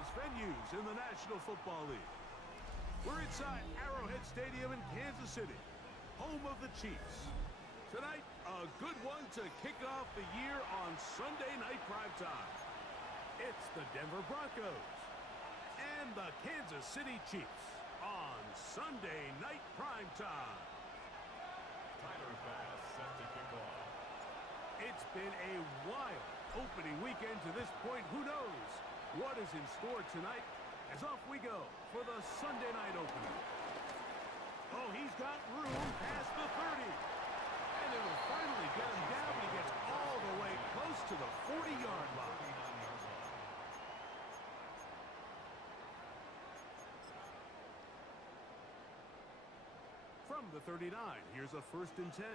those venues in the National Football League. We're inside Arrowhead Stadium in Kansas City, home of the Chiefs. Tonight, a good one to kick off the year on Sunday night primetime. It's the Denver Broncos and the Kansas City Chiefs on Sunday night primetime. Tyler Bass set to kick off. It's been a wild opening weekend to this point. Who knows what is in store tonight as off we go for the Sunday night opener. Oh, he's got room past the 30. And it'll finally get him down when he gets all the way close to the 40-yard line. From the 39, here's a 1st and 10.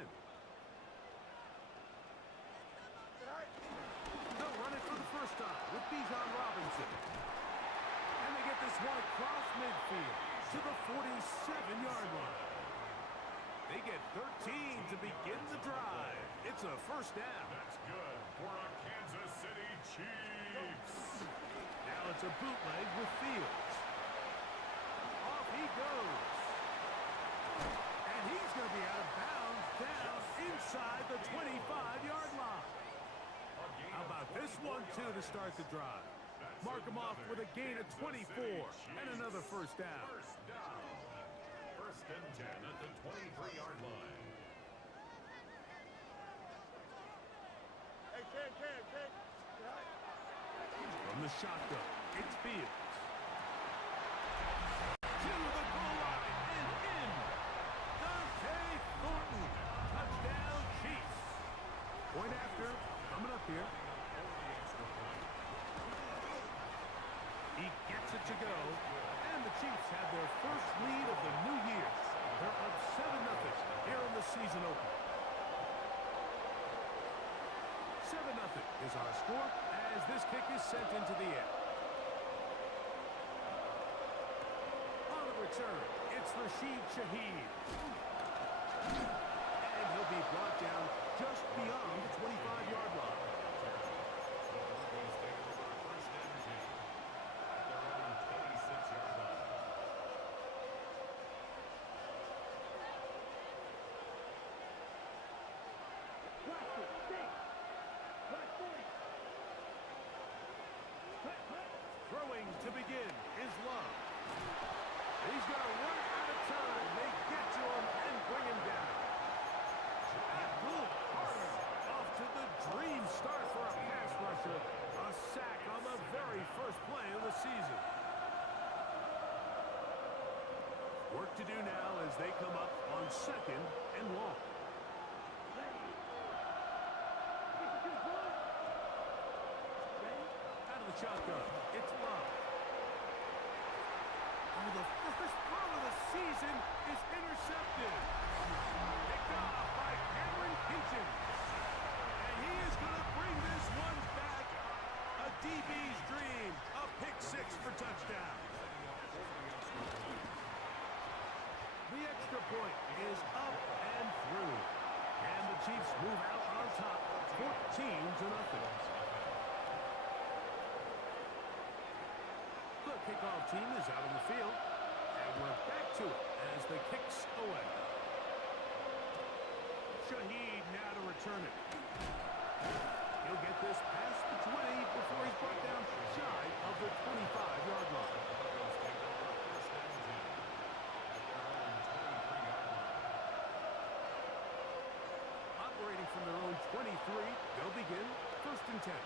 They'll run it for the first time with Bijan Robinson. And they get this one across midfield to the 47-yard line. They get 13 to begin the drive. It's a 1st down. That's good for a Kansas City Chiefs. Now it's a bootleg with Fields. Off he goes. And he's going to be out of bounds down inside the 25-yard line. How about this one, too, to start the drive? Mark him off with a gain of 24 and another 1st down. 1st and 10 at the 23-yard line. From the shotgun, it's Fields. To the goal line and in. Dante Thornton. Touchdown, Chiefs. Point after, coming up here. He gets it to go, and the Chiefs have their first lead of the new year. They're up 7-0 here in the season opener. 7-0 is our score as this kick is sent into the air. On the return, it's Rashid Shaheed. And he'll be brought down just beyond the 25-yard line. Throwing to begin is Love. He's going to run out of time. They get to him and bring him down. Abdul Carter off to the dream start for a pass rusher. A sack on the very first play of the season. Work to do now as they come up on 2nd and long. Shotgun. It's Love. Oh, the first throw of the season is intercepted. Picked off by Cameron Kinchen. And he is going to bring this one back. A DB's dream. A pick 6 for touchdown. The extra point is up and through. And the Chiefs move out on top 14-0. The kickoff team is out on the field, and we're back to it as the kick's away. Shaheed now to return it. He'll get this past the 20 before he's brought down shy of the 25-yard line. Operating from their own 23, they'll begin 1st and 10.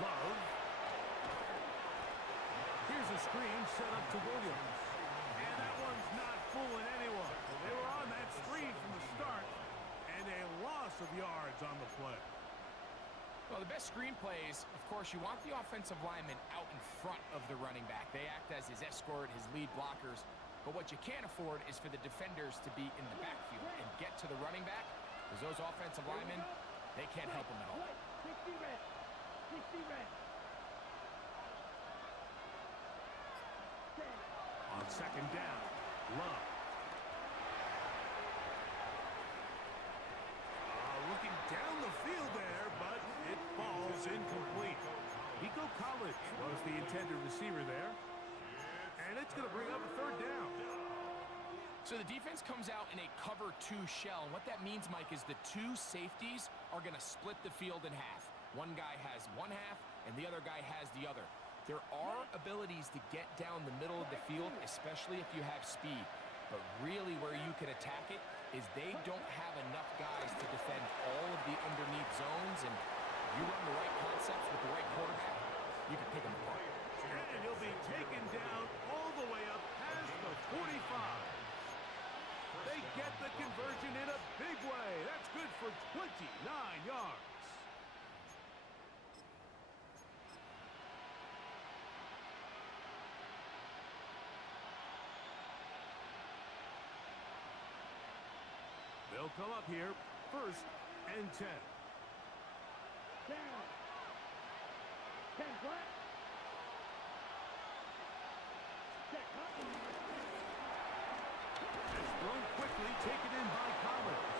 Love. Here's a screen set up to Williams. And that one's not fooling anyone. They were on that screen from the start, and a loss of yards on the play. Well, the best screen plays, of course, you want the offensive lineman out in front of the running back. They act as his escort, his lead blockers. But what you can't afford is for the defenders to be in the backfield and get to the running back, because those offensive linemen, they can't help him at all. 60 red. 60 red. On 2nd down, Love. Looking down the field there, but it falls incomplete. the intended receiver there. And it's going to bring up a third down. So the defense comes out in a cover 2 shell. And what that means, Mike, is the 2 safeties are going to split the field in half. One guy has one half, and the other guy has the other. There are abilities to get down the middle of the field, especially if you have speed. But really where you can attack it is they don't have enough guys to defend all of the underneath zones. And you run the right concepts with the right quarterback, you can pick them apart. And he'll be taken down all the way up past the 45. They get the conversion in a big way. That's good for 29 yards. They'll come up here, 1st and 10. Down. 10 flat. Check. It's thrown quickly, taken in by Collins.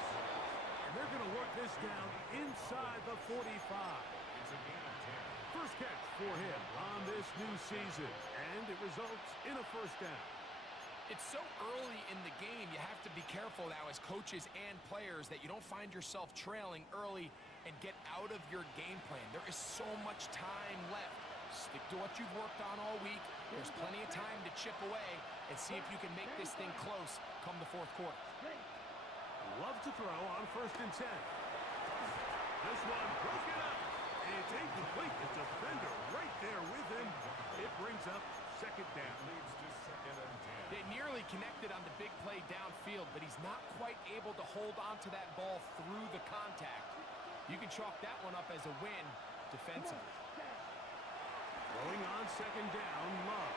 And they're going to work this down inside the 45. It's a gain of 10. First catch for him on this new season. And it results in a first down. It's so early in the game, you have to be careful now as coaches and players that you don't find yourself trailing early and get out of your game plan. There is so much time left. Stick to what you've worked on all week. There's plenty of time to chip away and see if you can make this thing close come the 4th quarter. Love to throw on 1st and 10. This one broken up. It's incomplete. The defender right there with him. It brings up 2nd down. Leads to 2nd and 10. They nearly connected on the big play downfield, but he's not quite able to hold on to that ball through the contact. You can chalk that one up as a win defensively. Throwing on 2nd down, Love.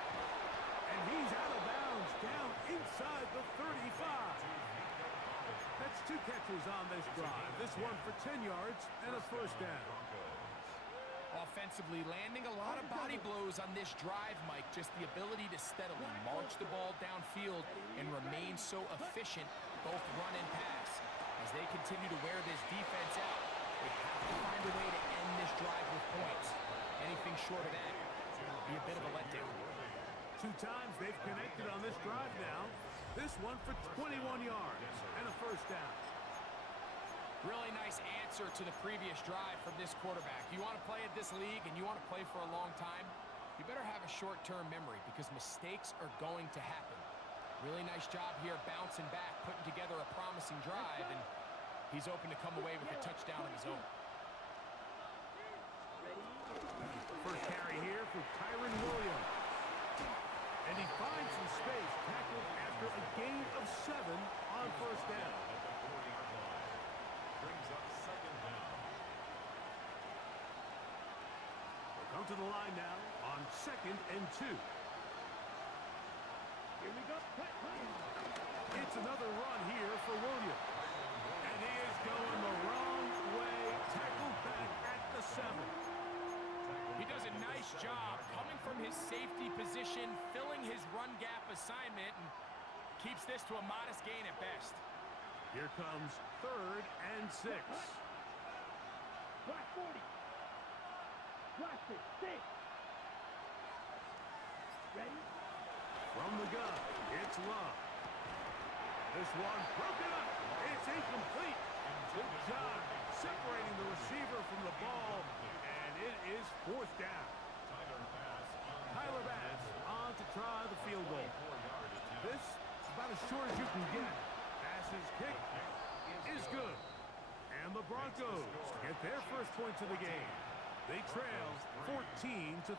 And he's out of bounds, down inside the 35. That's 2 catches on this drive. This one for 10 yards and a first down. Offensively, landing a lot of body blows on this drive, Mike. Just the ability to steadily march the ball downfield and remain so efficient, both run and pass. As they continue to wear this defense out, they have to find a way to end this drive with points. Anything short of that would be a bit of a letdown. 2 times they've connected on this drive now. This one for 21 yards and a first down. Really nice answer to the previous drive from this quarterback. You want to play at this league and you want to play for a long time, you better have a short-term memory because mistakes are going to happen. Really nice job here bouncing back, putting together a promising drive, and he's open to come away with a touchdown of his own. First carry here for Kyron Williams. And he finds some space, tackled after a gain of 7 on first down. Brings up 2nd down. They'll come to the line now on 2nd and 2. Here we go. It's another run here for Williams. And he is going the wrong way, tackled back at the 7. He does a nice job coming from his safety position, filling his run gap assignment, and keeps this to a modest gain at best. Here comes 3rd and 6. Black 40. Black 6. Ready? From the gun, it's Love. This one broken up. It's incomplete. Good job separating the receiver from the ball, and it is 4th down. Tyler Bass on to try the field goal. This about as short as you can get. Bass's kick is good. And the Broncos get their first points of the game. They trail 14-3.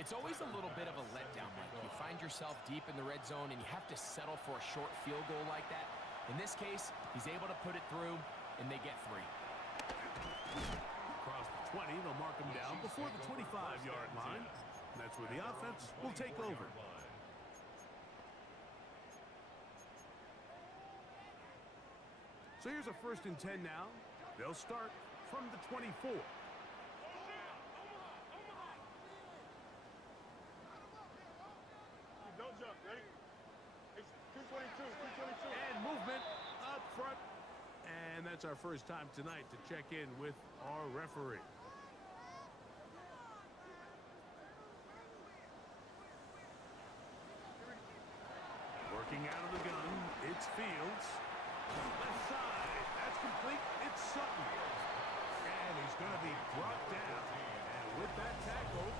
It's always a little bit of a letdown, Mike. You find yourself deep in the red zone and you have to settle for a short field goal like that. In this case, he's able to put it through, and they get 3. Across the 20, they'll mark him down before the 25-yard line. And that's where the offense will take over. So here's a 1st and 10 now. They'll start from the 24. Don't jump, ready? It's 222, 222. And movement up front. And that's our first time tonight to check in with our referee. Fields. Left side. That's complete. It's Sutton. And he's going to be brought down. And with that tackle,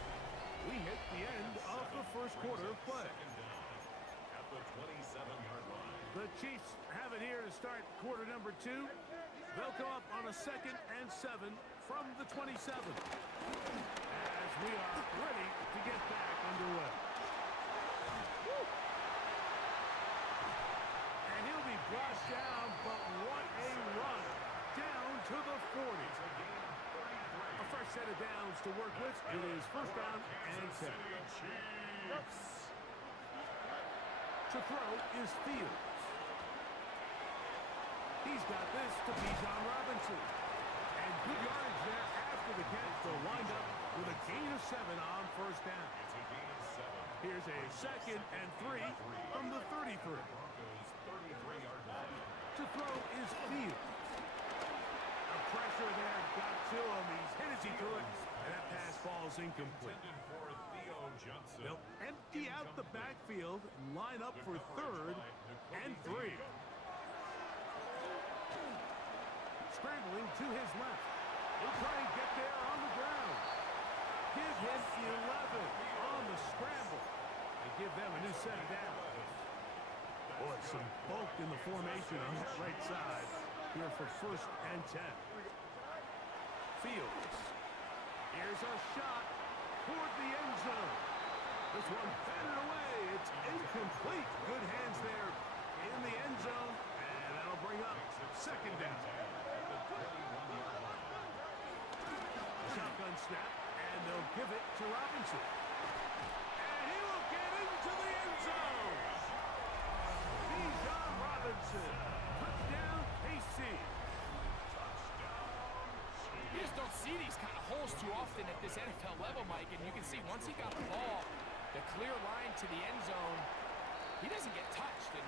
we hit the end of the first quarter of play. Second down at the 27-yard line. The Chiefs have it here to start quarter number 2. They'll go up on a 2nd and 7 from the 27. As we are ready to get back underway. And he'll be brought down, but what a run. Down to the 40. A first set of downs to work with. It is first down and 10. To throw is Fields. He's got this to Bijan Robinson. And good yardage there after the catch. They'll wind up with a gain of 7 on first down. It's a gain of 7. Here's a 2nd and 3 from the 33. Broncos 33-yard line. To throw is Fields. A pressure there got to him. He's hit as he threw it. And that pass falls incomplete. Intended for Theo Johnson. They'll empty out the backfield, line up for 3rd and 3. Scrambling to his left. He'll try and get there on the ground. Give him 11 on the scramble. And give them a new set of downs. Boy, some bulk in the formation on that right side here for 1st and 10. Fields. Here's a shot toward the end zone. This one batted away. It's incomplete. Good hands there in the end zone. And that'll bring up 2nd down. Shotgun snap, and they'll give it to Robinson. And he will get into the end zone. Bijan Robinson. Touchdown, KC. You just don't see these kind of holes too often at this NFL level, Mike, and you can see once he got the ball, the clear line to the end zone, he doesn't get touched, and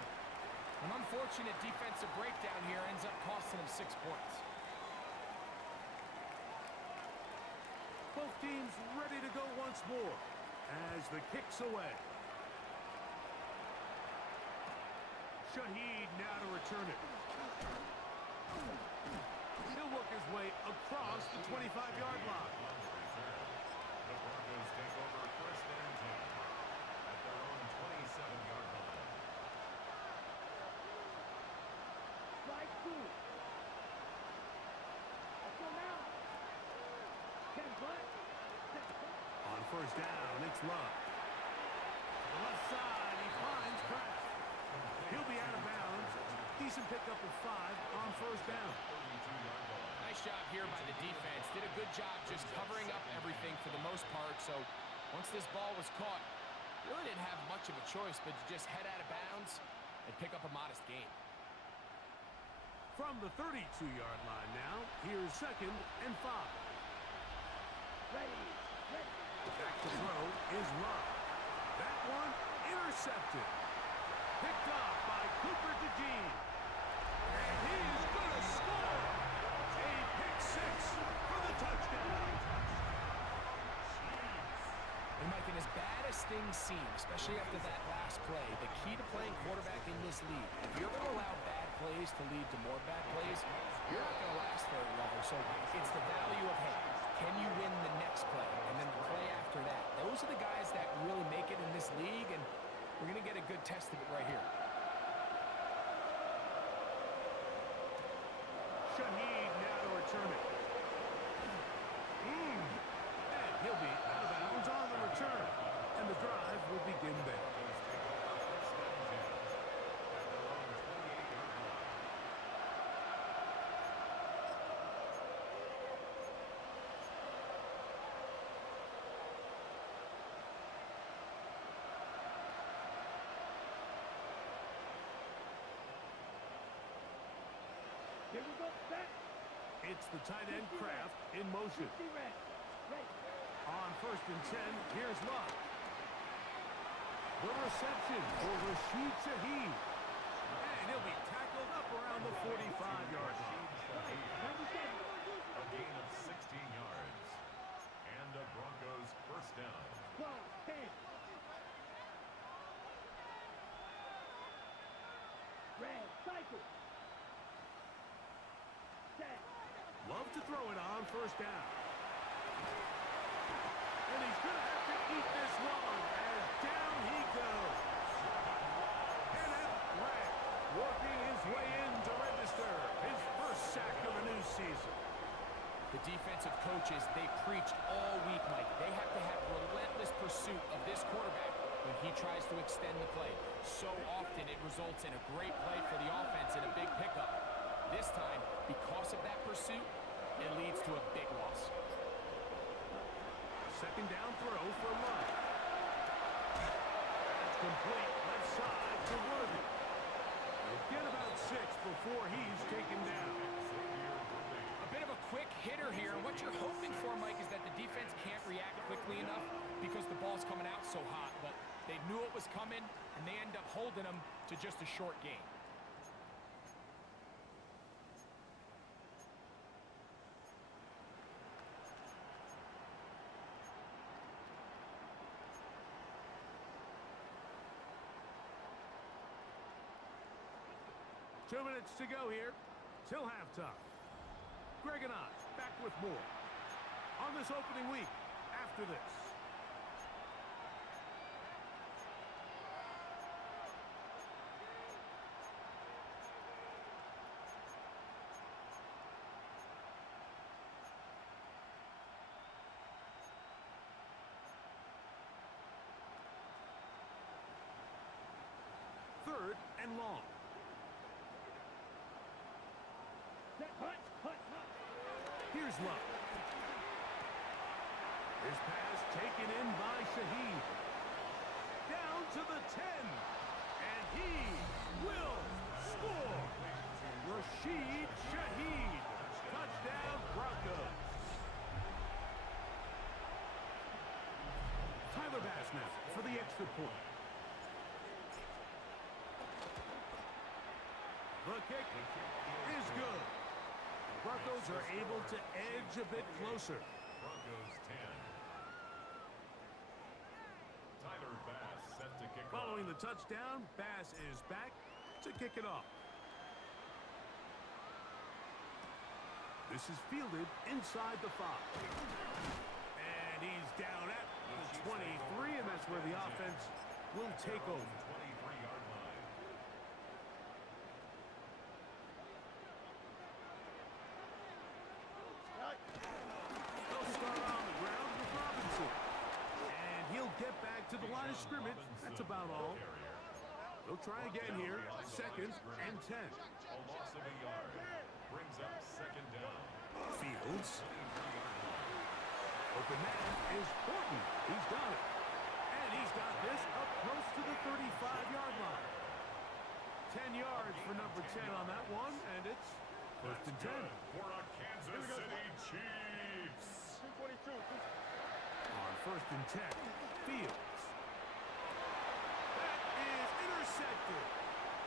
an unfortunate defensive breakdown here ends up costing him 6 points. Both teams ready to go once more as the kick's away. Shaheed now to return it. He'll work his way across the 25-yard line. The Broncos take over 1st and 10 at their own 27-yard line. Strike 2. Let's go now. 10 black. On first down, it's Love. To the left side, he finds Kraft. He'll be out of bounds. Decent pickup of 5 on first down. Nice job here by the defense. Did a good job just covering up everything for the most part. So once this ball was caught, really didn't have much of a choice but to just head out of bounds and pick up a modest gain. From the 32-yard line now, here's 2nd and 5. Ready. Back to throw is Love. That one intercepted. Picked off by Cooper DeJean. And he is going to score. A pick 6 for the touchdown. And Mike, and as bad as things seem, especially after that last play, the key to playing quarterback in this league, if you're going to allow bad plays to lead to more bad plays, you're not going to last very long. So it's the value of, hey, can you win the next play? And then the play after that. Those are the guys that really make it in this league, and we're going to get a good test of it right here. Shaheed now to return it. And he'll be out of bounds on the return. And the drive will begin there. Here we go. Set. It's the tight end Kraft in motion. Ready. On first and 10, here's Love. The reception for Rashid Shaheed. And he'll be tackled up around the 45-yard line. A gain of 16 yards. And a Broncos first down. 12, 10. Red. Set. Love to throw it on first down. And he's going to have to eat this one as down he goes. Kenneth Grant working his way in to register his first sack of the new season. The defensive coaches, they preached all week, Mike. They have to have relentless pursuit of this quarterback when he tries to extend the play. So often it results in a great play for the offense and a big pickup. This time, because of that pursuit, it leads to a big loss. Second down throw for Love. That's complete left side to Worthy. He'll get about 6 before he's taken down. A bit of a quick hitter here. What you're hoping for, Mike, is that the defense can't react quickly enough because the ball's coming out so hot. But they knew it was coming, and they end up holding them to just a short gain. Two minutes to go here till halftime. Greg and I back with more on this opening week after this. Third and long. Here's Love. His pass taken in by Shaheed. Down to the 10. And he will score. Rashid Shaheed. Touchdown Broncos. Tyler Bass now for the extra point. The kick is good. Broncos are able to edge a bit closer. Broncos 10. Tyler Bass set to kick Following off. the touchdown, Bass is back to kick it off. This is fielded inside the 5. And he's down at the 23, and that's where the offense will take over. 23-yard line. They'll start on the ground with Robinson. And he'll get back to the line of scrimmage. That's about all. They'll try again here. Second and 10. A loss of a yard. Brings up second down. Fields. Open man is Horton. He's got it. And he's got this up close to the 35-yard line. 10 yards for number 10 on that one, and it's first and 10. For a Kansas City Chiefs. 222. On first and 10, Fields. That is intercepted.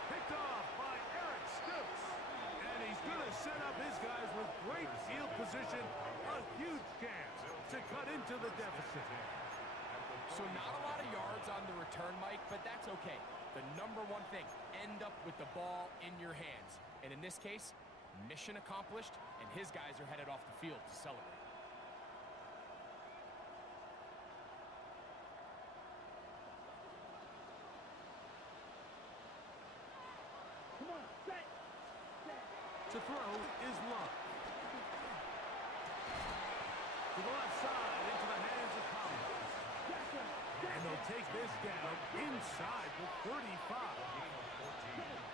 Picked off by Eric Stokes. And he's going to set up his guys with great field position. A huge chance to cut into the deficit. So not a lot of yards on the return, Mike, but that's okay. The number one thing, end up with the ball in your hands. And in this case, mission accomplished, and his guys are headed off the field to celebrate. Come on, set. To throw is Love. To the left side, into the hands of Collins. And they'll take this down inside the 35. Gain of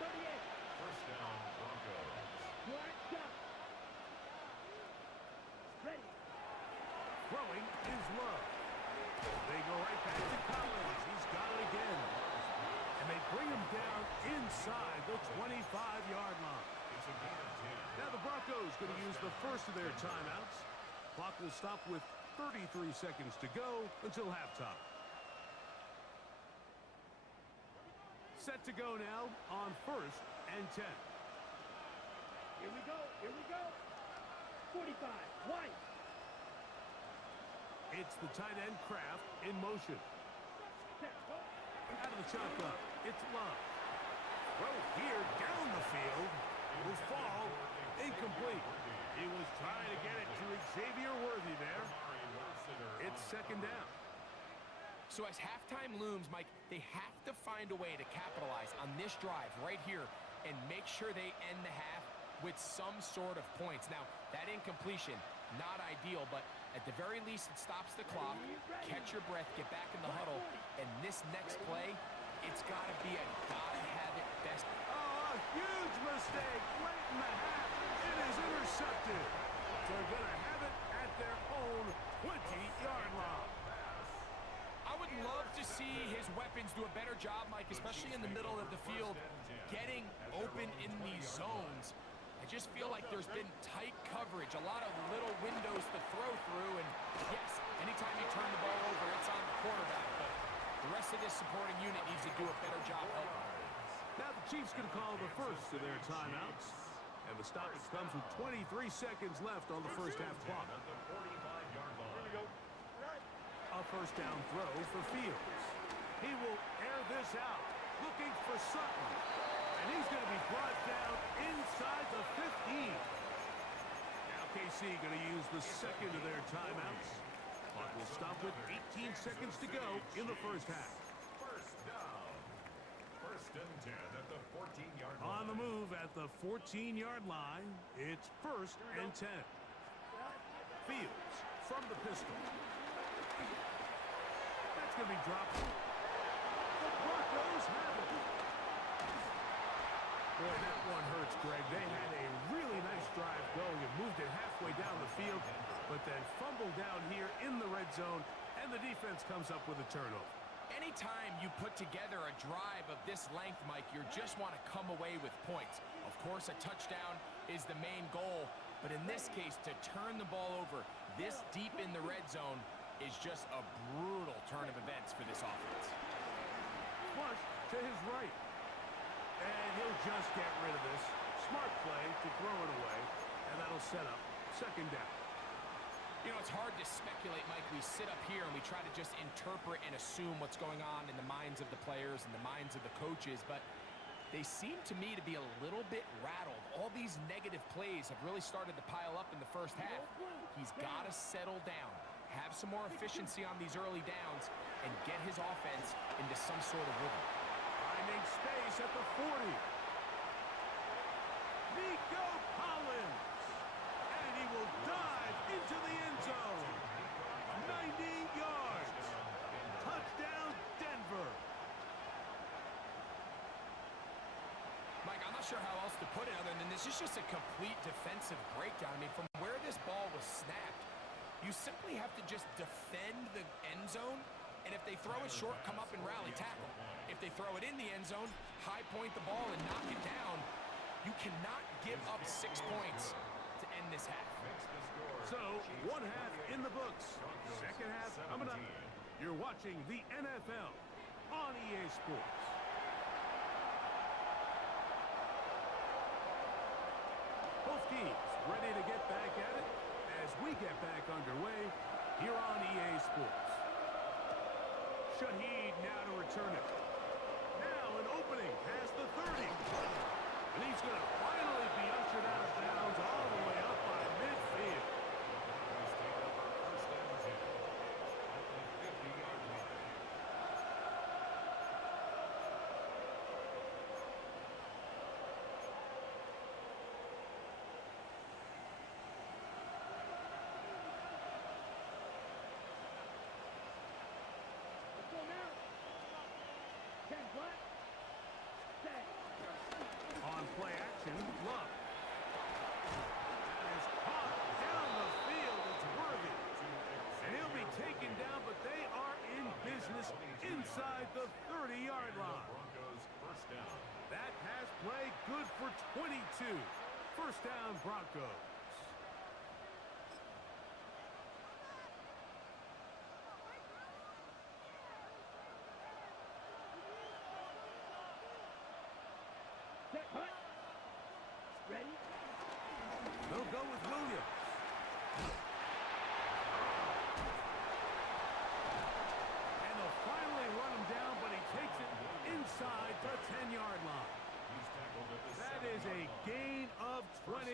14. 38. First down, Broncos. Watch out. Ready. Throwing is Love. They go right back to Collins. He's got it again. And they bring him down inside the 25-yard line. It's a gain of 10. Now the Broncos going to use the first of their timeouts. Clock will stop with 33 seconds to go until halftime. Set to go now on first and 10. Here we go. Here we go. 45. White. It's the tight end Kraft in motion. Set. Go. Out of the shotgun, it's Love. Throw here down the field. second down. So as halftime looms, Mike, they have to find a way to capitalize on this drive right here and make sure they end the half with some sort of points. Now, that incompletion, not ideal, but at the very least, it stops the clock. Catch your breath, get back in the huddle, and this next play, it's got to be a gotta-have-it best. Oh, a huge mistake late in the half. It is intercepted. They're going to have it at their own 20-yard line. I would love to see his weapons do a better job, Mike, especially in the middle of the field, getting open in these zones. I just feel like there's been tight coverage, a lot of little windows to throw through, and yes, anytime you turn the ball over, it's on the quarterback, but the rest of this supporting unit needs to do a better job helping. Now the Chiefs going to call the first of their timeouts, and the stoppage comes with 23 seconds left on the first half clock. A first down throw for Fields. He will air this out, looking for Sutton. And he's going to be brought down inside the 15. Now KC going to use the second of their timeouts. Clock will stop with 18 seconds to go in the first half. First down. First and 10 at the 14-yard line. On the move at the 14-yard line, it's first and 10. Fields from the pistol. That's going to be dropped. The Broncos have it. Boy, that one hurts, Greg. They had a really nice drive going and moved it halfway down the field, but then fumbled down here in the red zone, and the defense comes up with a turnover. Anytime you put together a drive of this length, Mike, you just want to come away with points. Of course, a touchdown is the main goal, but in this case, to turn the ball over this deep in the red zone is just a brutal turn of events for this offense. Flush to his right. And he'll just get rid of this. Smart play to throw it away, and that'll set up second down. You know, it's hard to speculate, Mike. We sit up here and we try to just interpret and assume what's going on in the minds of the players and the minds of the coaches, but they seem to me to be a little bit rattled. All these negative plays have really started to pile up in the first half. He's got to settle down, have some more efficiency on these early downs, and get his offense into some sort of rhythm. Finding space at the 40. Nico Collins. And he will dive into the end zone. 90 yards. Touchdown, Denver. Mike, I'm not sure how else to put it other than this is just a complete defensive breakdown. I mean, from where this ball was snapped, you simply have to just defend the end zone, and if they throw it short, come up and rally tackle. If they throw it in the end zone, high point the ball and knock it down. You cannot give up 6 points to end this half. So, one half in the books. Second half coming up. You're watching the NFL on EA Sports. Both teams ready to get back at it as we get back underway here on EA Sports. Shaheed now to return it. Now an opening past the 30. And he's going to finally be ushered out of bounds all the way up by midfield. Let's go now. 10 black. Stay. On play action, Love. That is caught down the field. It's Worthy. And he'll be taken down, but they are in business inside the 30-yard line. Broncos first down. That pass play good for 22. First down, Broncos. Set, hut. Ready? They'll go with Williams. And they'll finally run him down, but he takes it inside the 10-yard line. He's tackled at the That is a gain of 20.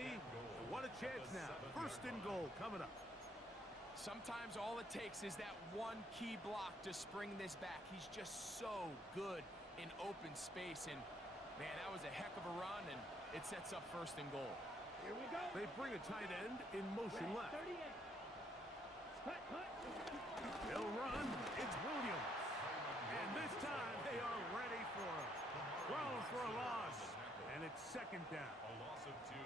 What a chance now. First and goal coming up. Sometimes all it takes is that one key block to spring this back. He's just so good in open space, and man, that was a heck of a run, and it sets up 1st and goal. Here we go. They bring a tight end in motion left. 38. Hut, hut. They'll run. It's Williams. And this time they are ready for him. Thrown for a loss. And it's 2nd down. A loss of 2.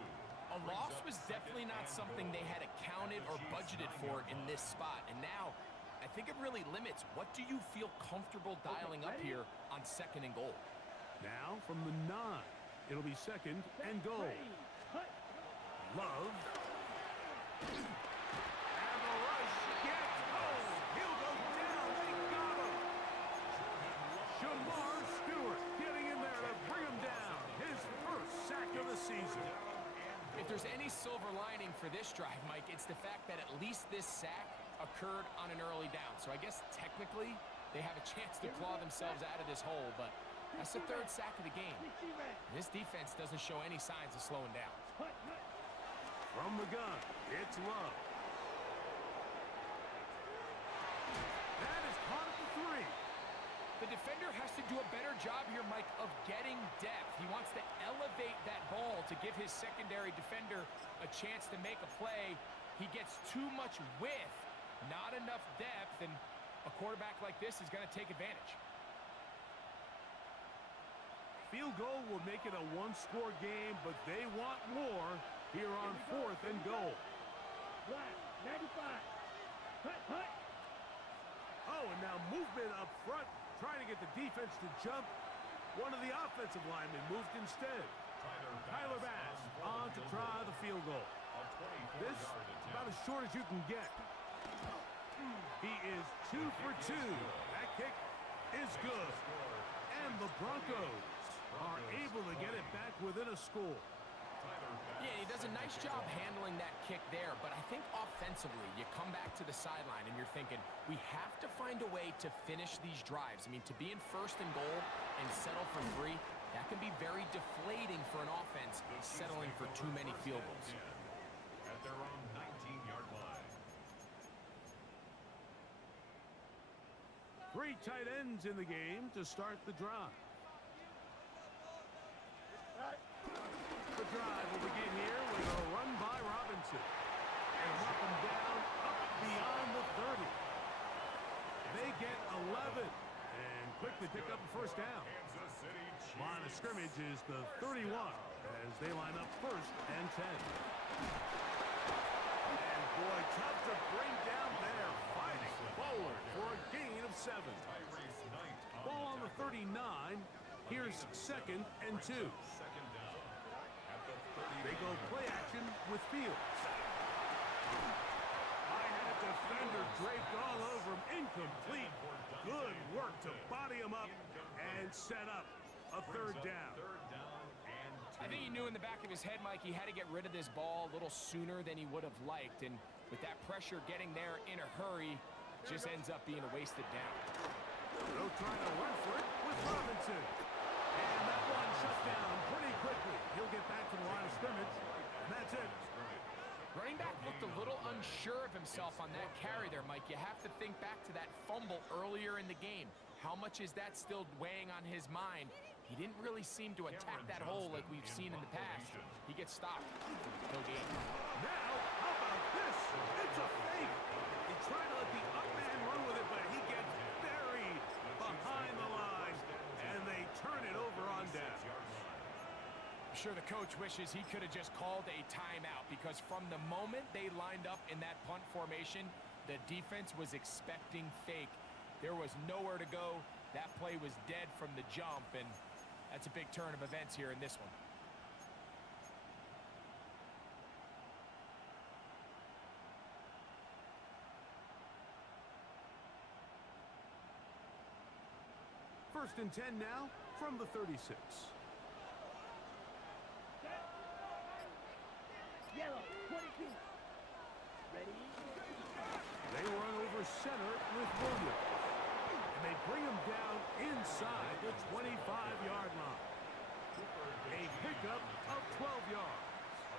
A loss was definitely not something they had accounted or budgeted for in this spot. And now, I think it really limits. What do you feel comfortable dialing up here on 2nd and goal? Now from the 9. It'll be 2nd and goal. Hut. Love. And the rush gets home. He'll go down. They got him. Shamar Stewart getting in there to bring him down. His 1st sack of the season. If there's any silver lining for this drive, Mike, it's the fact that at least this sack occurred on an early down. So I guess technically they have a chance to claw themselves out of this hole, but that's the 3rd sack of the game. This defense doesn't show any signs of slowing down. Hut, hut. From the gun, it's Love. That is caught at the 3. The defender has to do a better job here, Mike, of getting depth. He wants to elevate that ball to give his secondary defender a chance to make a play. He gets too much width, not enough depth, and a quarterback like this is going to take advantage. Field goal will make it a 1-score game, but they want more here on 4th and goal. Black. 95. Hut, hut. Oh, and now movement up front, trying to get the defense to jump. One of the offensive linemen moved instead. Tyler Bass on to try the field goal. This about as short as you can get. He is 2 for 2. That kick is good. And the Broncos are able to get it back within a score. Yeah, he does a nice job handling that kick there, but I think offensively, you come back to the sideline and you're thinking, we have to find a way to finish these drives. I mean, to be in 1st and goal and settle for 3, that can be very deflating for an offense settling for too many field goals. At their own 19-yard line. 3 tight ends in the game to start the drive. The drive will begin here with a run by Robinson. And knock him down up beyond the 30. They get 11 and quickly pick up a 1st down. Kansas City Chiefs. Line of scrimmage is the 31 as they line up 1st and 10. And boy, tough to bring down there. Fighting forward for a gain of 7. Tyrese Knight Ball on the 39. Here's 2nd and 2. 2nd down. At the 30. They go play action with Fields. I had defender draped all over him. Incomplete. Good work to body him up and set up a 3rd down. 3rd down and 2. I think he knew in the back of his head, Mike, he had to get rid of this ball a little sooner than he would have liked. And with that pressure getting there in a hurry, just ends up being a wasted down. They'll try to run for it with Robinson. And that one shut down pretty quickly. He'll get back to the line of scrimmage, and that's it. Running back looked a little unsure of himself on that carry there, Mike. You have to think back to that fumble earlier in the game. How much is that still weighing on his mind? He didn't really seem to attack that hole like we've seen in the past. He gets stopped. No gain. Now, how about this? It's a fake. He tried to let the up man run with it, but he gets buried behind the line, and they turn it over on down. I'm sure the coach wishes he could have just called a timeout, because from the moment they lined up in that punt formation, the defense was expecting fake. There was nowhere to go. That play was dead from the jump, and that's a big turn of events here in this one. First and 10 now from the 36. Yellow. 22. Ready? They run over center with Williams. And they bring him down inside the 25-yard line. A pickup of 12 yards.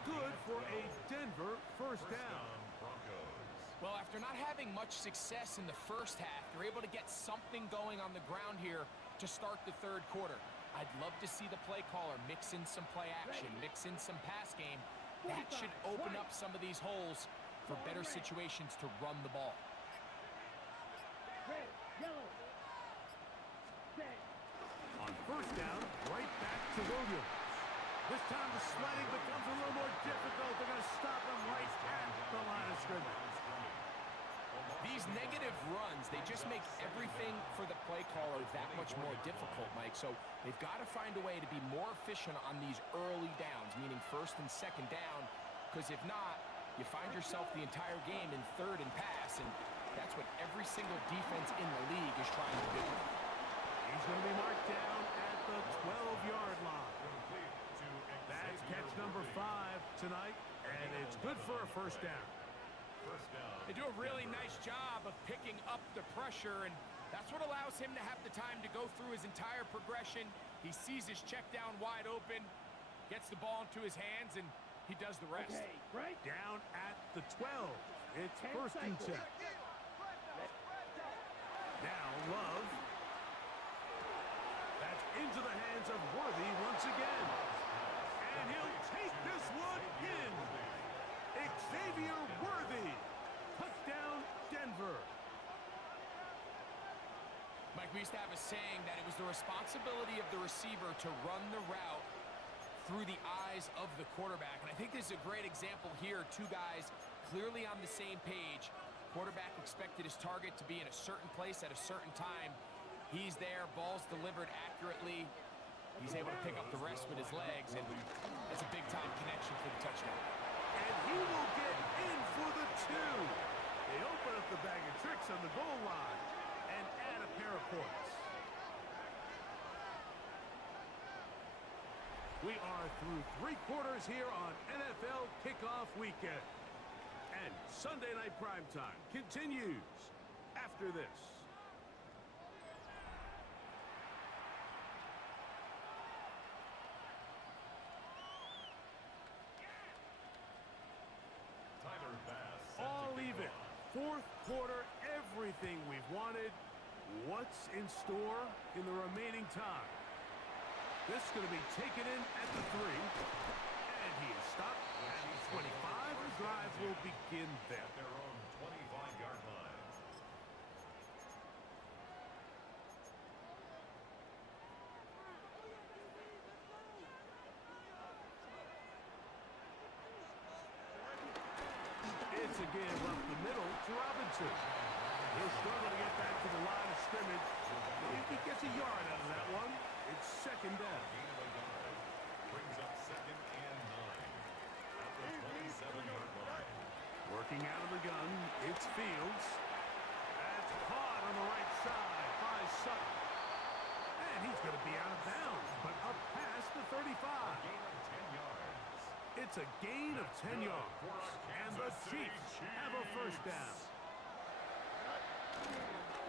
Good for a Denver 1st down. Broncos. Well, after not having much success in the first half, they're able to get something going on the ground here to start the third quarter. I'd love to see the play caller mix in some play action, mix in some pass game. That should open up some of these holes for better situations to run the ball. Red, yellow. Red. On first down, right back to Williams. This time the sledding becomes a little more difficult. They're going to stop him right at the line of scrimmage. These negative runs, they just make everything for the play caller that much more difficult, Mike. So they've got to find a way to be more efficient on these early downs, meaning first and second down, because if not, you find yourself the entire game in third and pass, and that's what every single defense in the league is trying to do. He's going to be marked down at the 12-yard line. That's catch number 5 tonight, and it's good for a first down. They do a really nice job of picking up the pressure, and that's what allows him to have the time to go through his entire progression. He sees his check down wide open, gets the ball into his hands, and he does the rest. Okay, right. Down at the 12. It's first and 10. Now Love. That's into the hands of Worthy once again. And he'll take this one in. Xavier Worthy. Touchdown, Denver. Mike, we used to have a saying that it was the responsibility of the receiver to run the route through the eyes of the quarterback. And I think this is a great example here. Two guys clearly on the same page. Quarterback expected his target to be in a certain place at a certain time. He's there, ball's delivered accurately. He's able to pick up the rest with his legs, and that's a big-time connection for the touchdown. And he will get in for the 2. They open up the bag of tricks on the goal line and add a pair of points. We are through 3 quarters here on NFL Kickoff Weekend. And Sunday Night Primetime continues after this. All even. Fourth quarter, everything we've wanted. What's in store in the remaining time? This is going to be taken in at the 3. And he is stopped at the 25. The drive will begin there. At their own 25-yard line. It's a give up the middle to Robinson. He'll struggle to get back to the line of scrimmage. If he gets a yard out of that one, it's second down. Brings up 2nd and 9 at the 27-yard line. Working out of the gun, it's Fields. That's caught on the right side by Sutton. And he's going to be out of bounds, but up past the 35. Gain of 10 yards. It's a gain of 10 yards. And the Chiefs have a first down.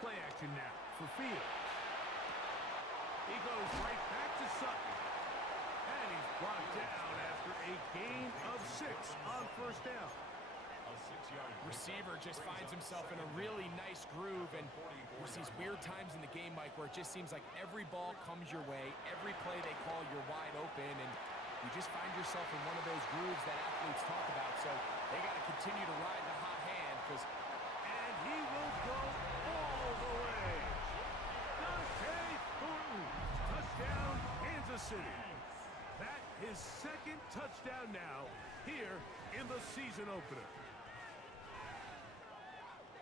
Play action now for Fields. He goes right back to Sutton. And he's brought down after a gain of 6 on first down. A 6-yard Receiver just finds himself in a really nice groove, and there's these weird times in the game, Mike, where it just seems like every ball comes your way, every play they call, you're wide open, and you just find yourself in one of those grooves that athletes talk about. So they got to continue to ride the hot hand, because And he will go all the way. Dante Thornton. Touchdown, Kansas City. That is second touchdown now here in the season opener.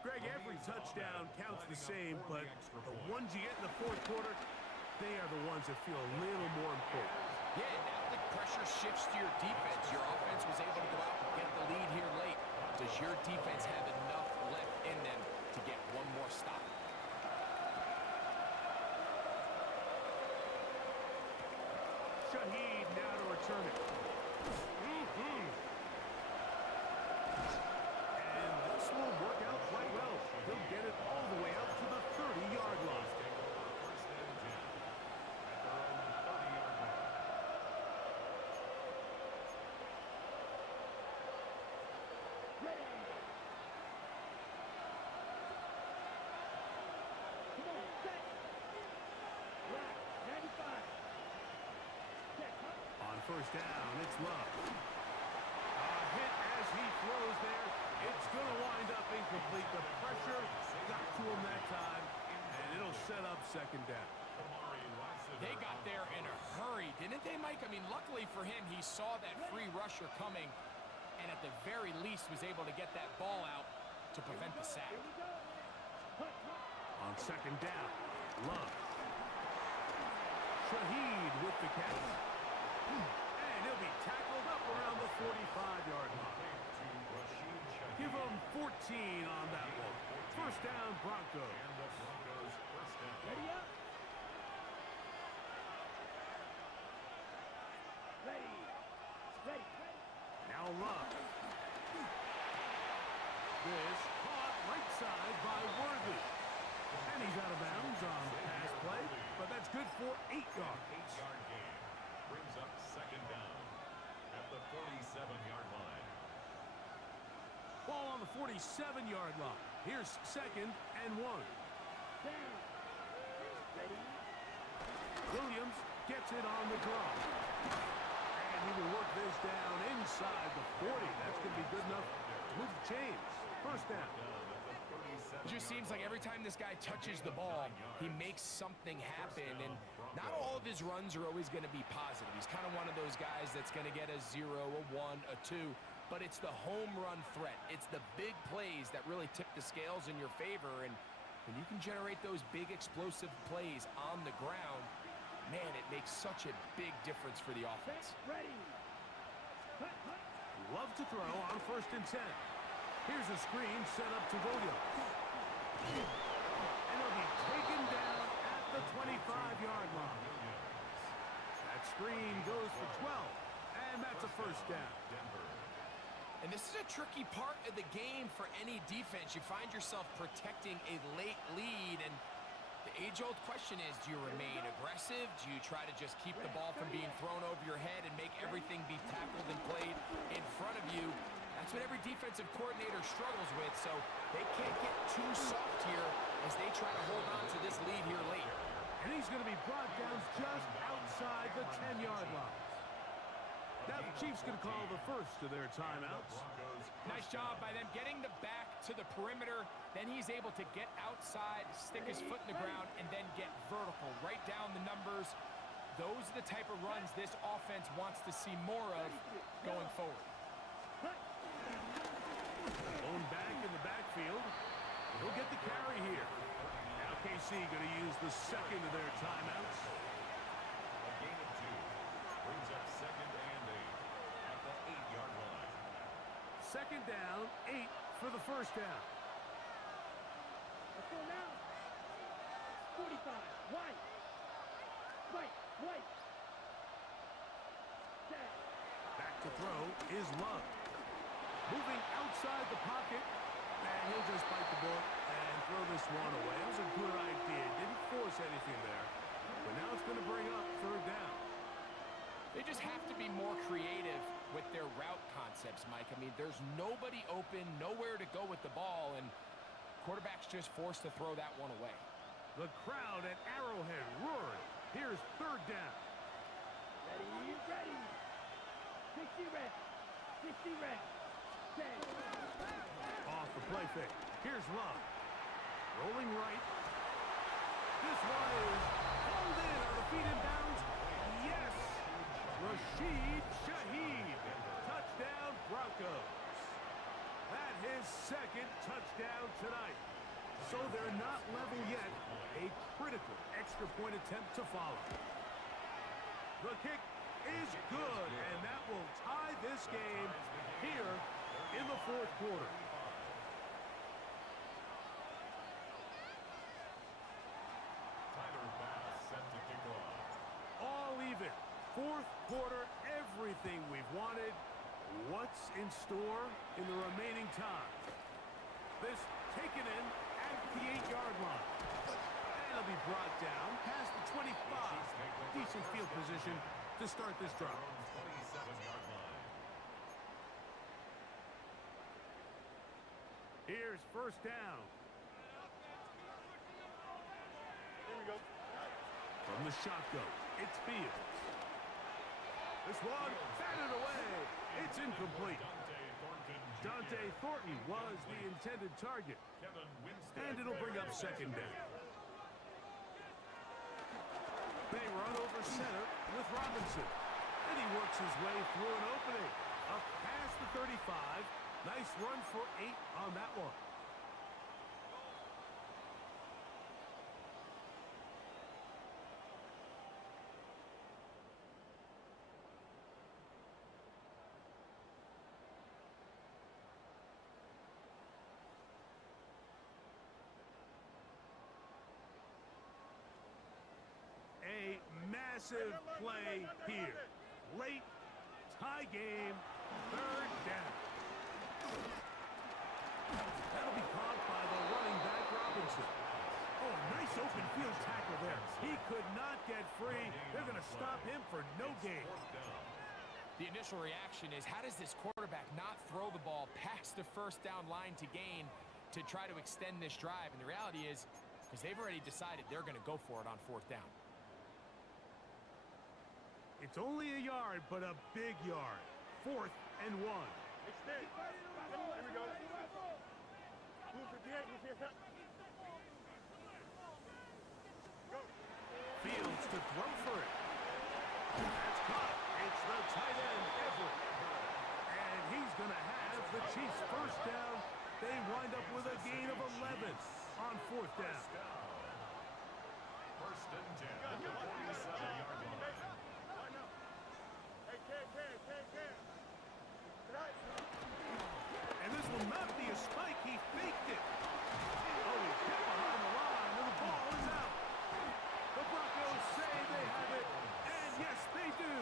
Greg, every touchdown counts the same, but the ones you get in the fourth quarter, they are the ones that feel a little more important. yeah, now the pressure shifts to your defense. Your offense was able to go out and get the lead here late. Does your defense have enough left in them to get one more stop? Shaheed now to return it. And this will work out quite well. He'll get it all the way out to the 30-yard line. First and 10 at their own 30-yard line. down. It's Love. A hit as he throws there. It's going to wind up incomplete. The pressure got to him that time, and it'll set up second down. They got there in a hurry, didn't they, Mike? I mean, luckily for him, he saw that free rusher coming, and at the very least was able to get that ball out to prevent the sack. On second down, Love. Shaheed with the catch. And he'll be tackled up around the 45-yard line. Give him 14 on that one. First down, Broncos. Ready up. Ready. Ready. Now Love. This caught right side by Worthy. And he's out of bounds on the pass play, but that's good for 8 yards. 8-yard gain brings up second down at the 47-yard line. Ball on the 47-yard line. Here's second and 1. Down. Ready. Williams gets it on the draw. And he will work this down inside the 40. That's going to be good enough to move the chains. First down. It just seems like every time this guy touches the ball, he makes something happen, and not all of his runs are always going to be positive. He's kind of one of those guys that's going to get a 0, a 1, a 2, but it's the home run threat. It's the big plays that really tip the scales in your favor, and when you can generate those big explosive plays on the ground, man, it makes such a big difference for the offense. Ready. Hut, hut. Love to throw on first and 10. Here's a screen set up to Williams. And he'll be taken down at the 25-yard line. That screen goes for 12, and that's a first down. And this is a tricky part of the game for any defense. You find yourself protecting a late lead, and the age-old question is, do you remain aggressive? Do you try to just keep the ball from being thrown over your head and make everything be tackled and played in front of you? That's what every defensive coordinator struggles with, so they can't get too soft here as they try to hold on to this lead here late. And he's going to be brought down just outside the 10-yard line. Now the Chiefs going to call the first of their timeouts. Nice job by them getting the back to the perimeter. Then he's able to get outside, stick his foot in the ground, and then get vertical. Right down the numbers. Those are the type of runs this offense wants to see more of going forward. Going back in the backfield. He'll get the carry here. Now KC going to use the second of their timeouts. A gain of 2 brings up second and 8 at the 8-yard line. Second down, 8 for the first down. Let's go now. 45. White. White. White. Down. Back to throw is Love. Moving outside the pocket, and he'll just bite the bullet and throw this one away. It was a good idea. Didn't force anything there, but now it's going to bring up third down. They just have to be more creative with their route concepts, Mike. I mean, there's nobody open, nowhere to go with the ball, and quarterback's just forced to throw that one away. The crowd at Arrowhead roaring. Here's third down. Ready. Ready. 60 red. 60 red. 10. Off the play fake. Here's Love. Rolling right. This one is pulled in on the feet in bounds. Yes! Rashid Shaheed. Touchdown, Broncos. That his second touchdown tonight. So they're not level yet. A critical extra point attempt to follow. The kick is good, and that will tie this game here in the fourth quarter. Tyler Bass set to kick off. All even. Fourth quarter, everything we've wanted. What's in store in the remaining time? This taken in at the 8-yard line. And it'll be brought down past the 25. Decent field position to start this drive. 27-yard line. Here's first down. Here we go. From the shotgun, it's Fields. This one batted away. It's incomplete. Dante Thornton was the intended target. And it'll bring up second down. They run over center with Robinson. And he works his way through an opening. Up past the 35. Nice run for 8 on that one. A massive play here. Late tie game, third down. That'll be caught by the running back Robinson. Oh, nice open field tackle there. He could not get free. They're going to stop him for no gain. The initial reaction is, how does this quarterback not throw the ball past the first down line to gain to try to extend this drive? And the reality is, because they've already decided they're going to go for it on fourth down. It's only a yard, but a big yard. 4th and 1. Extend. Here we go. Who's here? Go. Fields to throw for it. That's caught. It's the tight end, Everett. And he's going to have the Chiefs first down. They wind up with a gain of 11 on fourth down. First and 10 at the 47-yard line. And this will not be a spike. He faked it. Oh, he hit behind the line, and the ball is out. The Broncos say they have it, and yes, they do.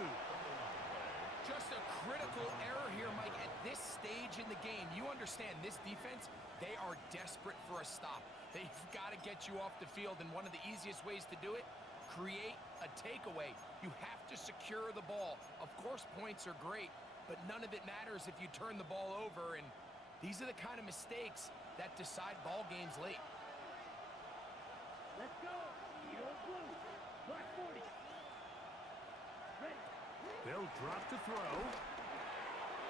Just a critical error here, Mike, at this stage in the game. You understand this defense, they are desperate for a stop. They've got to get you off the field, and one of the easiest ways to do it, create a takeaway. You have to secure the ball. Of course, points are great, but none of it matters if you turn the ball over, and these are the kind of mistakes that decide ball games late. Let's go. Yellow blue. Black 40. Ready. They'll drop to throw.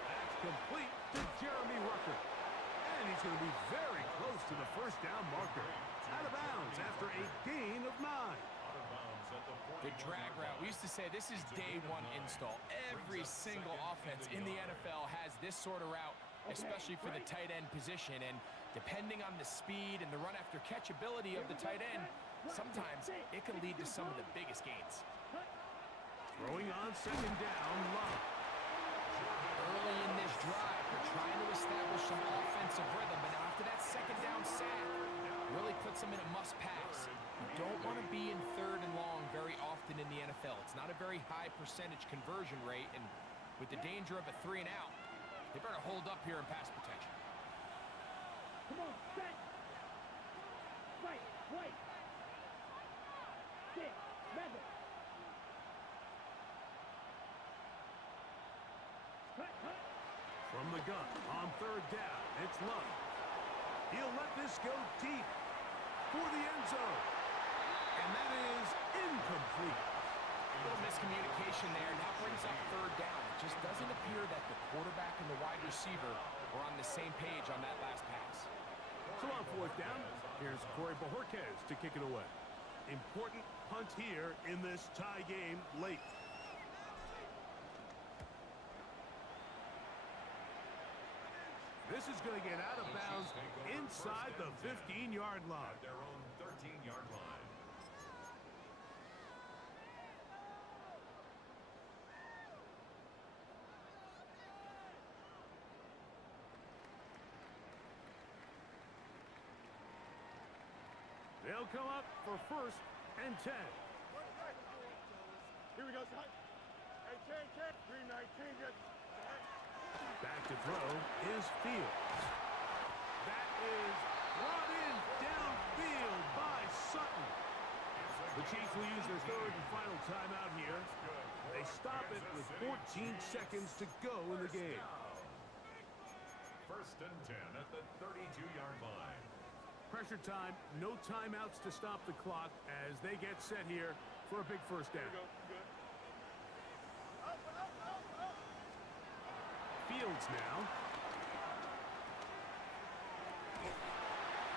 That's complete to Jeremy Rucker. And he's going to be very close to the first down marker. Out of bounds after a gain of 9. The drag route. We used to say this is day one install. Every single offense in the NFL has this sort of route, especially for the tight end position. And depending on the speed and the run after catch ability of the tight end, sometimes it can lead to some of the biggest gains. Throwing on second down, Love. Early in this drive, they're trying to establish some offensive rhythm, but after that second down sack, really puts them in a must pass. You don't want to be in third and long very often in the NFL. It's not a very high percentage conversion rate, and with the danger of a 3 and out, they better hold up here in pass protection. Come on, set. Right, right. Sit, level. Cut, cut. From the gun on third down, it's Love. He'll let this go deep for the end zone. And that is incomplete. A little miscommunication there. Now brings up third down. It just doesn't appear that the quarterback and the wide receiver were on the same page on that last pass. So on fourth down, here's Corey Bojorquez to kick it away. Important punt here in this tie game late. This is going to get out of bounds inside the 15-yard line. At their own 13-yard line. They'll come up for first and 10. Here we go, son. Hey, Ken. 319, just. Back to throw is Fields. That is brought in downfield by Sutton. The Chiefs will use their third and final timeout here. They stop it with 14 seconds to go in the game. First and 10 at the 32-yard line. Pressure time, no timeouts to stop the clock as they get set here for a big first down. Here we go. Good. Up. Fields now.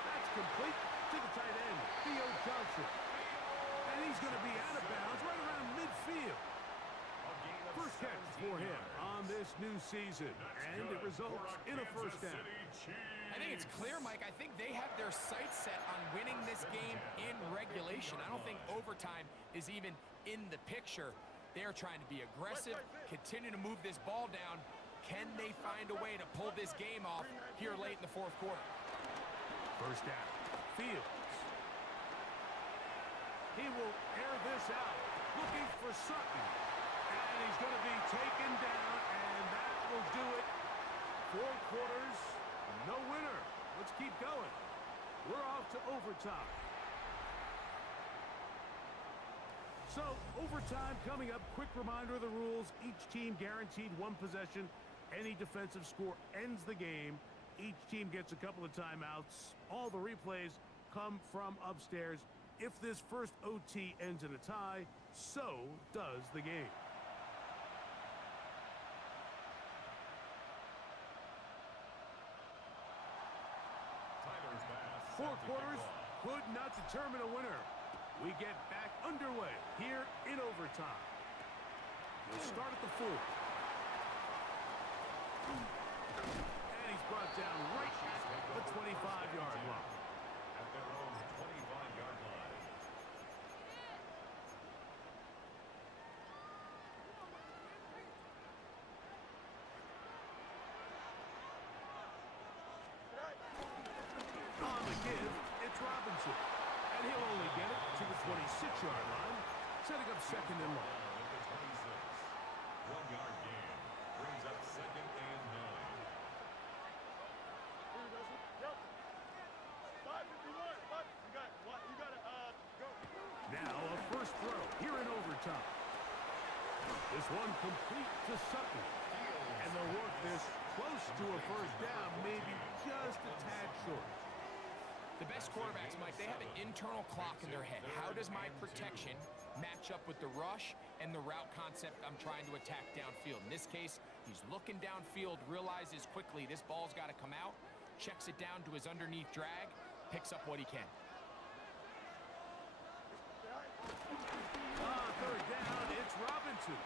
That's complete to the tight end, Theo Johnson. And he's going to be out of bounds right around midfield. First catch for him on this new season, and it results in a first down. I think it's clear, Mike. I think they have their sights set on winning this game in regulation. I don't think overtime is even in the picture. They're trying to be aggressive, continue to move this ball down. Can they find a way to pull this game off here late in the fourth quarter? First down, Fields. He will air this out, looking for Sutton. And he's going to be taken down, and that will do it. 4 quarters, no winner. Let's keep going. We're off to overtime. So, overtime coming up. Quick reminder of the rules. Each team guaranteed 1 possession. Any defensive score ends the game. Each team gets a couple of timeouts. All the replays come from upstairs. If this first OT ends in a tie, so does the game. Tyler's pass. 4 quarters could not determine a winner. We get back underway here in overtime. We'll start at the 4. And he's brought down right at the 25-yard line. At their own 25-yard line. On the give, it's Robinson. And he'll only get it to the 26-yard line, setting up second and long. At the 26. 1-yard gain. Brings up second and 9. Yep. 5:51. But you got what? You got to go. Now a first throw here in overtime. This one complete to Sutton. And they'll work this close to a first down, maybe just a tad short. The best quarterbacks, Mike, they have an internal clock in their head. How does my protection match up with the rush and the route concept I'm trying to attack downfield? In this case, he's looking downfield, realizes quickly this ball's got to come out, checks it down to his underneath drag, picks up what he can. Third down, it's Robinson.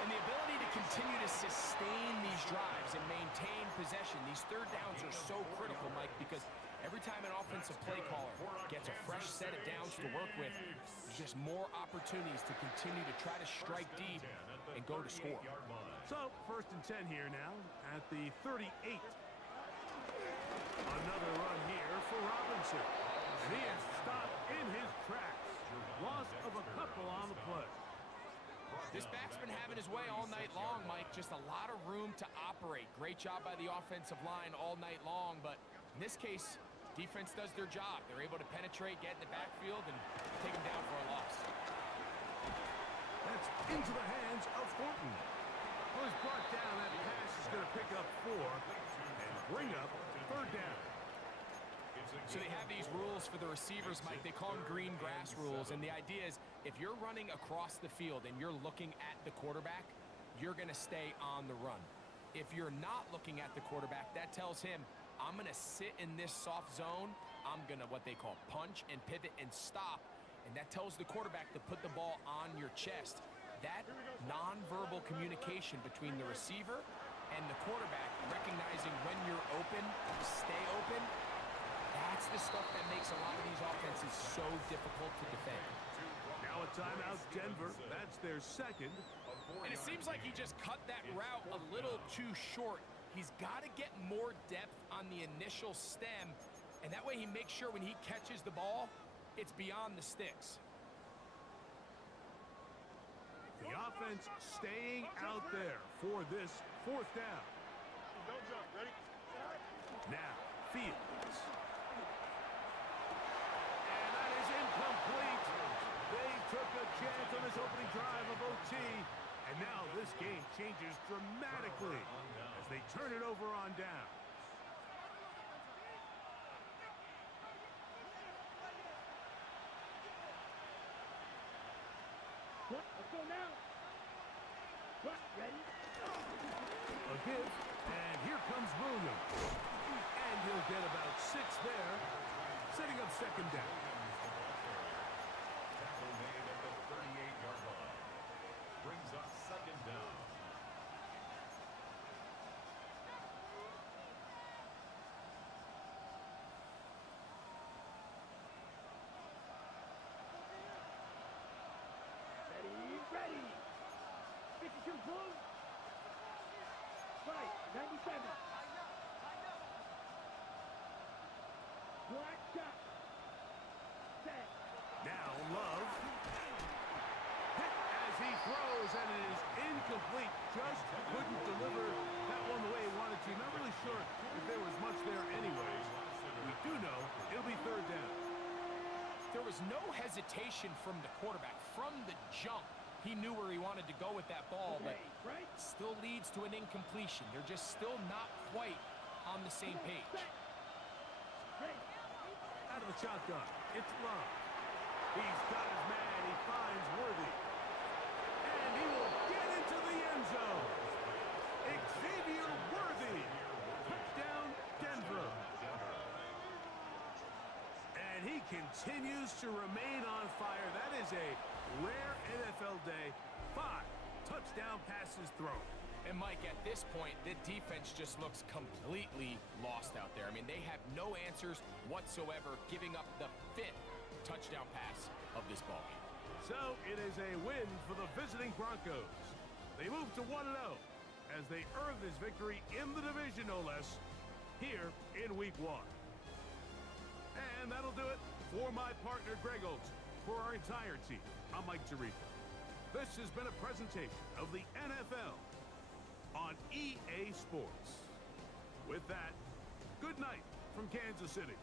And the ability to continue to sustain these drives and maintain possession, these third downs are so critical, Mike, because every time an offensive play caller gets a fresh set of downs to work with, there's just more opportunities to continue to try to strike deep and go to score. So, first and 10 here now at the 38. Another run here for Robinson. And he is stopped in his tracks. Loss of a couple on the play. This back's been having his way all night long, Mike. Just a lot of room to operate. Great job by the offensive line all night long, but in this case, defense does their job. They're able to penetrate, get in the backfield, and take him down for a loss. That's into the hands of Thornton. Well, he's brought down. That pass is going to pick up 4 and bring up third down. So they have these rules for the receivers, Mike. They call them green grass rules, and the idea is if you're running across the field and you're looking at the quarterback, you're going to stay on the run. If you're not looking at the quarterback, that tells him, I'm going to sit in this soft zone. I'm going to what they call punch and pivot and stop, and that tells the quarterback to put the ball on your chest. That nonverbal communication between the receiver and the quarterback, recognizing when you're open, stay open, that's the stuff that makes a lot of these offenses so difficult to defend. Now a timeout, Denver. That's their second. And it seems like he just cut that route a little too short. He's got to get more depth on the initial stem, and that way he makes sure when he catches the ball, it's beyond the sticks. The offense staying out there for this fourth down. Don't jump. Ready? Now, Fields. And that is incomplete. They took a chance on this opening drive of OT. And now this game changes dramatically as they turn it over on down. Let's go now. Ready? give. And here comes Williams. And he'll get about 6 there, setting up second down. Tackle made at the 38-yard line. Brings up second down. Ready. 52 blue. Right, 97. Black shot. Set. Now Love. Hit as he throws, and it is incomplete. Just couldn't deliver that one the way he wanted to. Not really sure if there was much there anyways. We do know it'll be third down. There was no hesitation from the quarterback. From the jump, he knew where he wanted to go with that ball, but Right. still leads to an incompletion. They're just still not quite on the same page. Ready. Out of the shotgun, it's Love. He's got his man. He finds Worthy. And he will get into the end zone. Xavier Worthy. Touchdown, Denver. And he continues to remain on fire. That is a rare NFL day. 5 touchdown passes thrown. And Mike, at this point, the defense just looks completely lost out there. I mean, they have no answers whatsoever, giving up the 5th touchdown pass of this ballgame. So it is a win for the visiting Broncos. They move to 1-0 as they earn this victory in the division, no less, here in Week 1. And that'll do it for my partner, Greg Olson. For our entire team, I'm Mike Tirico. This has been a presentation of the NFL on EA Sports. With that, good night from Kansas City.